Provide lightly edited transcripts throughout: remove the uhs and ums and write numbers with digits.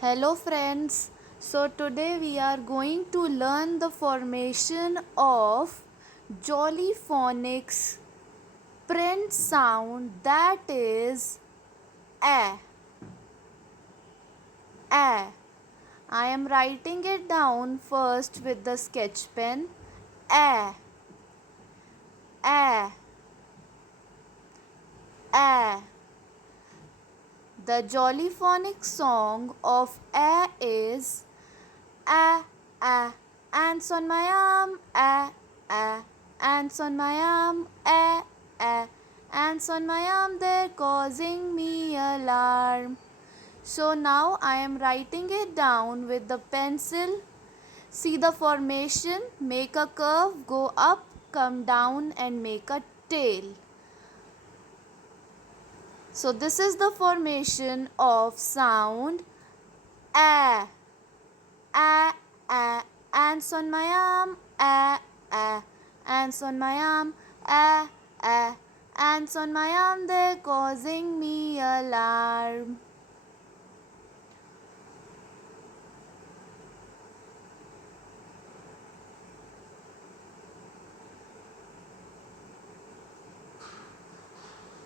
Hello friends. So today we are going to learn the formation of jolly phonics print sound, that is a. A. I am writing it down first with the sketch pen. A. A. A. The jolly phonics song of A is a, ants on my arm, ants on my arm, ants on my arm, they're causing me alarm. So now I am writing it down with the pencil. See the formation, make a curve, go up, come down and make a tail. So this is the formation of sound a. A, a, ants on my arm, ants on my arm, ants on my arm, they're causing me alarm.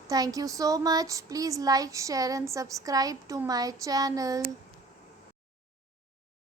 Thank you so much. Please like, share and subscribe to my channel.